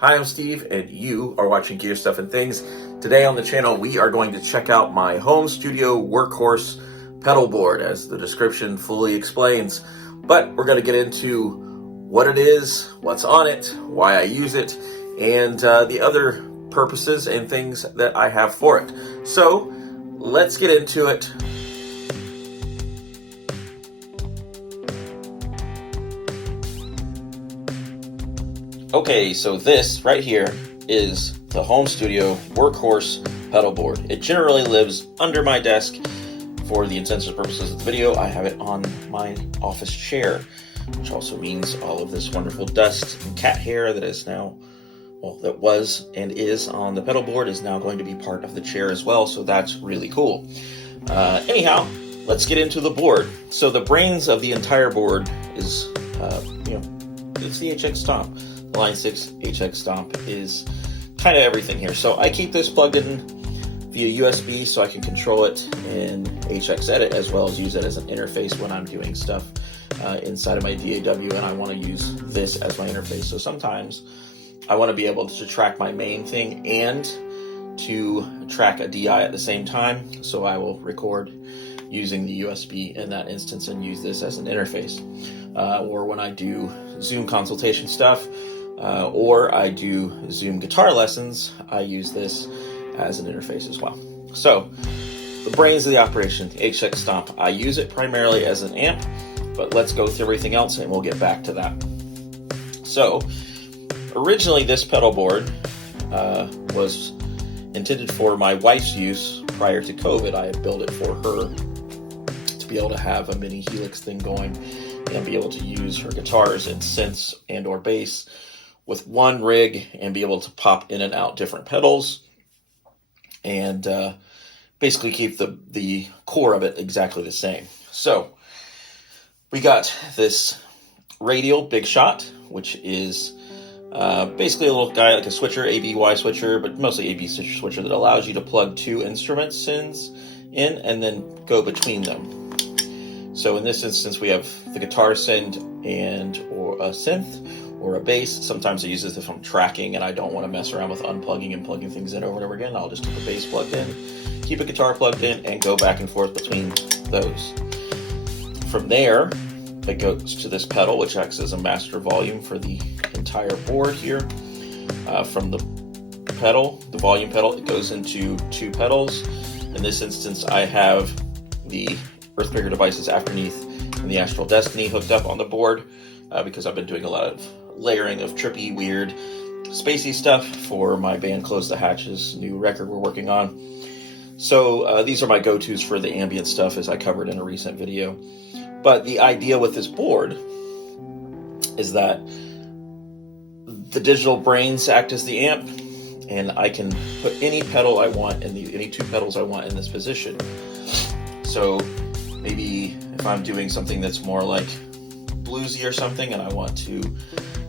Hi, I'm Steve, and you are watching Gear Stuff and Things. Today on the channel, we are going to check out my home studio workhorse pedal board, as the description fully explains. But we're going to get into what it is, what's on it, why I use it, and the other purposes and things that I have for it. So let's get into it. Okay, so this right here is the home studio workhorse pedal board. It generally lives under my desk. For the intended purposes of the video, I have it on my office chair, which also means all of this wonderful dust and cat hair that is now, well, that was and is on the pedal board is now going to be part of the chair as well, so that's really cool. Anyhow, let's get into the board. So the brains of the entire board is, it's the HX Stomp. The Line 6 HX Stomp is kind of everything here. So I keep this plugged in via USB so I can control it in HX Edit, as well as use it as an interface when I'm doing stuff inside of my DAW and I want to use this as my interface. So sometimes I want to be able to track my main thing and to track a DI at the same time. So I will record using the USB in that instance and use this as an interface. Or when I do Zoom consultation stuff, or I do Zoom guitar lessons, I use this as an interface as well. So, the brains of the operation, the HX Stomp, I use it primarily as an amp, but let's go through everything else and we'll get back to that. So, originally this pedal board was intended for my wife's use prior to COVID. I had built it for her to be able to have a mini Helix thing going and be able to use her guitars and synths and or bass with one rig and be able to pop in and out different pedals and basically keep the core of it exactly the same. So we got this radial big shot, which is basically a little guy like a switcher, ABY switcher, but mostly AB switcher that allows you to plug two instrument sends in and then go between them. So in this instance, we have the guitar send and or a synth or a bass. Sometimes I use this if I'm tracking and I don't want to mess around with unplugging and plugging things in over and over again. I'll just keep a bass plugged in, keep a guitar plugged in, and go back and forth between those. From there, it goes to this pedal, which acts as a master volume for the entire board here. From the pedal, the volume pedal, it goes into two pedals. In this instance, I have the Earthquaker devices underneath and the Astral Destiny hooked up on the board because I've been doing a lot of layering of trippy, weird, spacey stuff for my band Close the Hatch's new record we're working on. So these are my go-tos for the ambient stuff, as I covered in a recent video. But the idea with this board is that the digital brains act as the amp, and I can put any pedal I want in any two pedals I want in this position. So maybe if I'm doing something that's more like bluesy or something and I want to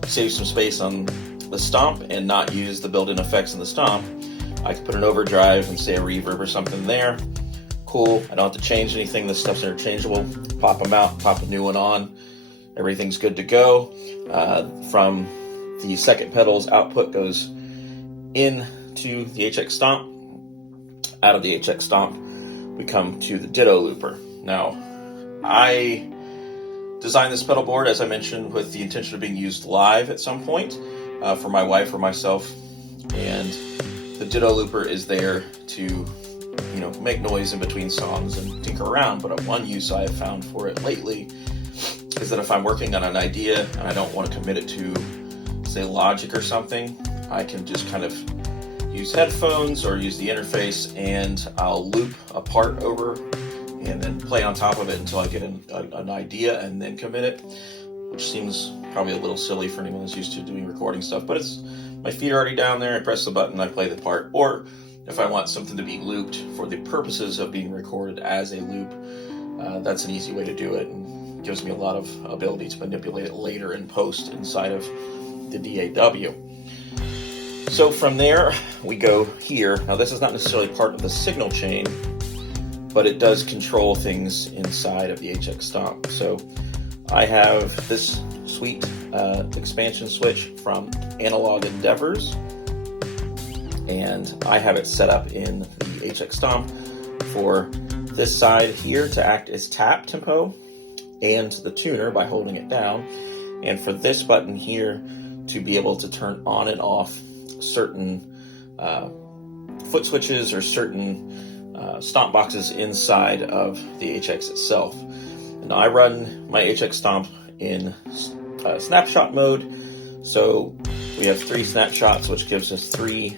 save some space on the stomp and not use the built-in effects in the stomp, I can put an overdrive and say a reverb or something there. Cool, I don't have to change anything, this stuff's interchangeable. Pop them out, pop a new one on, everything's good to go. From the second pedal's output goes into the HX Stomp. Out of the HX Stomp, we come to the Ditto Looper. Now, I designed this pedal board, as I mentioned, with the intention of being used live at some point for my wife or myself, and the Ditto Looper is there to, make noise in between songs and tinker around. But one use I have found for it lately is that if I'm working on an idea and I don't want to commit it to, say, Logic or something, I can just kind of use headphones or use the interface and I'll loop a part over and then play on top of it until I get an idea and then commit it, which seems probably a little silly for anyone that's used to doing recording stuff, but my feet are already down there, I press the button, I play the part. Or if I want something to be looped for the purposes of being recorded as a loop, that's an easy way to do it and gives me a lot of ability to manipulate it later in post inside of the DAW. So from there, we go here. Now this is not necessarily part of the signal chain, but it does control things inside of the HX Stomp. So I have this sweet expansion switch from Analog Endeavors, and I have it set up in the HX Stomp for this side here to act as tap tempo and the tuner by holding it down, and for this button here to be able to turn on and off certain foot switches or certain stomp boxes inside of the HX itself. Now I run my HX Stomp in snapshot mode, so we have 3 snapshots, which gives us 3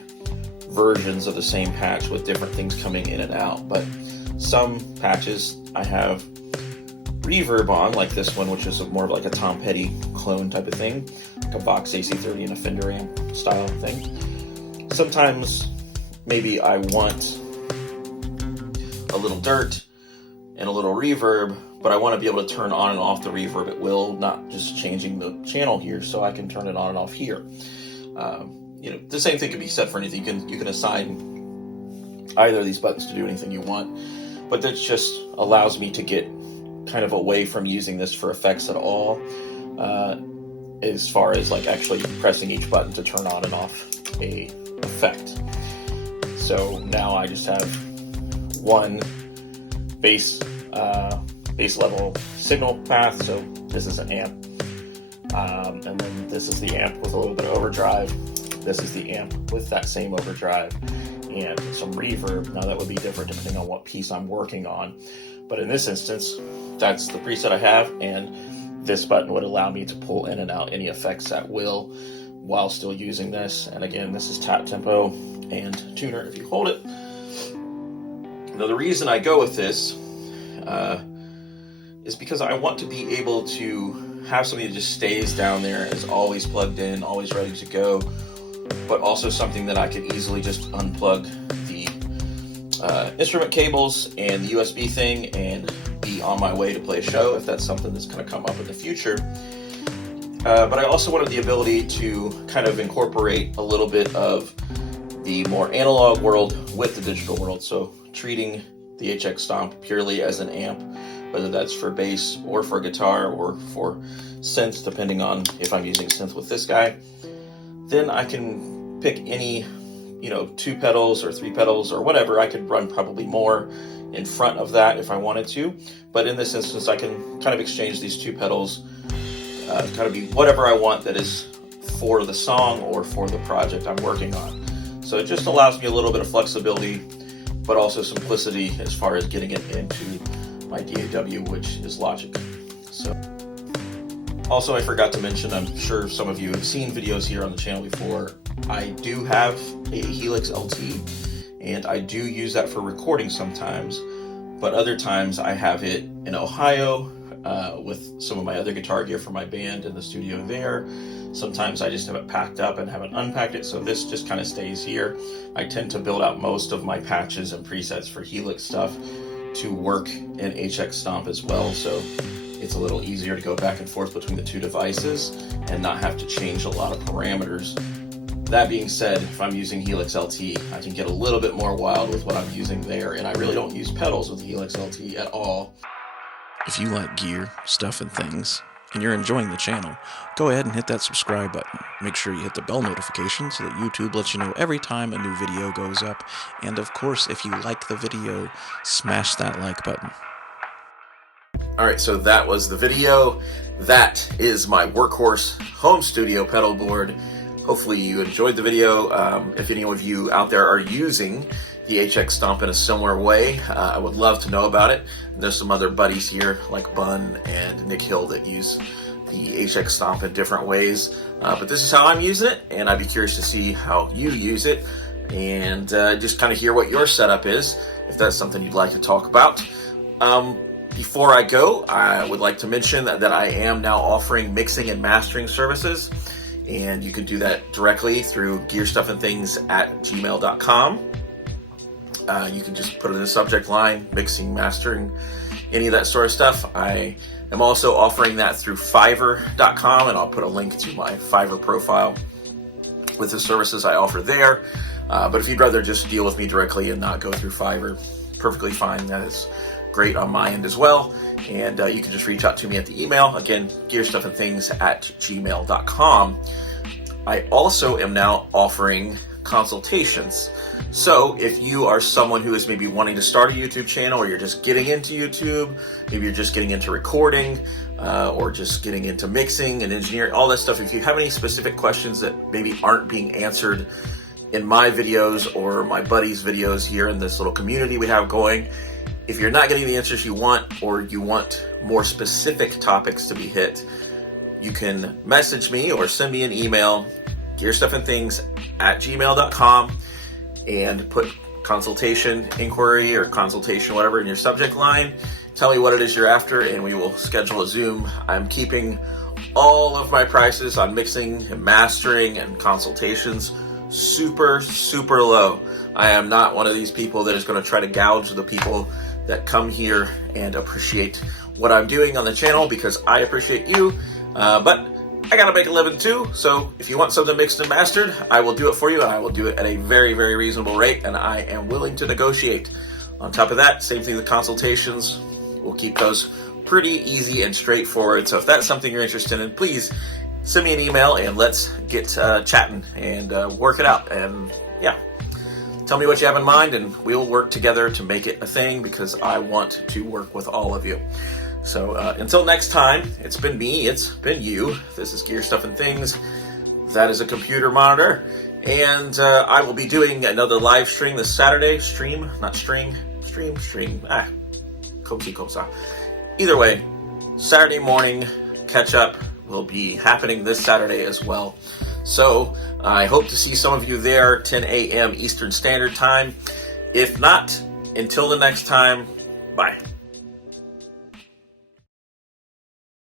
versions of the same patch with different things coming in and out. But some patches I have reverb on, like this one, which is more of like a Tom Petty clone type of thing, like a Vox AC30 and a Fender amp style thing. Sometimes maybe I want a little dirt and a little reverb, but I want to be able to turn on and off the reverb at will, not just changing the channel here, so I can turn it on and off here. The same thing can be said for anything. You can assign either of these buttons to do anything you want, but that just allows me to get kind of away from using this for effects at all, as far as like actually pressing each button to turn on and off a effect. So now I just have one bass level signal path. So this is an amp, and then this is the amp with a little bit of overdrive. This is the amp with that same overdrive and some reverb. Now that would be different depending on what piece I'm working on, but in this instance, that's the preset I have, and this button would allow me to pull in and out any effects at will while still using this. And again, this is tap tempo and tuner if you hold it. Now the reason I go with this is because I want to be able to have something that just stays down there, is always plugged in, always ready to go, but also something that I could easily just unplug the instrument cables and the USB thing and be on my way to play a show if that's something that's going to come up in the future. But I also wanted the ability to kind of incorporate a little bit of the more analog world with the digital world, so treating the HX Stomp purely as an amp, whether that's for bass or for guitar or for synth, depending on if I'm using synth with this guy. Then I can pick any, 2 pedals or 3 pedals or whatever. I could run probably more in front of that if I wanted to, but in this instance I can kind of exchange these 2 pedals, kind of be whatever I want that is for the song or for the project I'm working on. So it just allows me a little bit of flexibility, but also simplicity as far as getting it into my DAW, which is Logic. So, also I forgot to mention, I'm sure some of you have seen videos here on the channel before, I do have a Helix LT, and I do use that for recording sometimes, but other times I have it in Ohio with some of my other guitar gear for my band in the studio there. Sometimes I just have it packed up and haven't unpacked it, so this just kind of stays here. I tend to build out most of my patches and presets for Helix stuff to work in HX Stomp as well, so it's a little easier to go back and forth between the 2 devices and not have to change a lot of parameters. That being said, if I'm using Helix LT, I can get a little bit more wild with what I'm using there, and I really don't use pedals with the Helix LT at all. If you like gear, stuff, and things, and you're enjoying the channel, go ahead and hit that subscribe button. Make sure you hit the bell notification so that YouTube lets you know every time a new video goes up. And of course, if you like the video, smash that like button. Alright, so that was the video. That is my workhorse home studio pedal board. Hopefully you enjoyed the video. If any of you out there are using the HX Stomp in a similar way, I would love to know about it. And there's some other buddies here like Bun and Nick Hill that use the HX Stomp in different ways. But this is how I'm using it, and I'd be curious to see how you use it and just kind of hear what your setup is, if that's something you'd like to talk about. Before I go, I would like to mention that I am now offering mixing and mastering services, and you can do that directly through gearstuffandthings@gmail.com. You can just put it in the subject line, mixing, mastering, any of that sort of stuff. I am also offering that through Fivver.com, and I'll put a link to my Fivver profile with the services I offer there. But if you'd rather just deal with me directly and not go through Fivver, perfectly fine. That is great on my end as well. And you can just reach out to me at the email. Again, gearstuffandthings@gmail.com. I also am now offering consultations. So if you are someone who is maybe wanting to start a YouTube channel, or you're just getting into YouTube, maybe you're just getting into recording, or just getting into mixing and engineering, all that stuff, if you have any specific questions that maybe aren't being answered in my videos or my buddies' videos here in this little community we have going, if you're not getting the answers you want, or you want more specific topics to be hit, you can message me or send me an email, gearstuffandthings@gmail.com, and put consultation inquiry or consultation whatever in your subject line. Tell me what it is you're after, and we will schedule a Zoom. I'm keeping all of my prices on mixing and mastering and consultations super, super low. I am not one of these people that is going to try to gouge the people that come here and appreciate what I'm doing on the channel, because I appreciate you, but I gotta make a living too. So if you want something mixed and mastered, I will do it for you, and I will do it at a very, very reasonable rate, and I am willing to negotiate. On top of that, same thing with consultations. We'll keep those pretty easy and straightforward. So if that's something you're interested in, please send me an email and let's get chatting and work it out. And yeah, tell me what you have in mind, and we'll work together to make it a thing, because I want to work with all of you. So until next time, it's been me, it's been you. This is Gear Stuff and Things. That is a computer monitor. And I will be doing another live stream this Saturday. Stream. Kosa. Either way, Saturday morning catch up will be happening this Saturday as well. So I hope to see some of you there, 10 a.m. Eastern Standard Time. If not, until the next time, bye.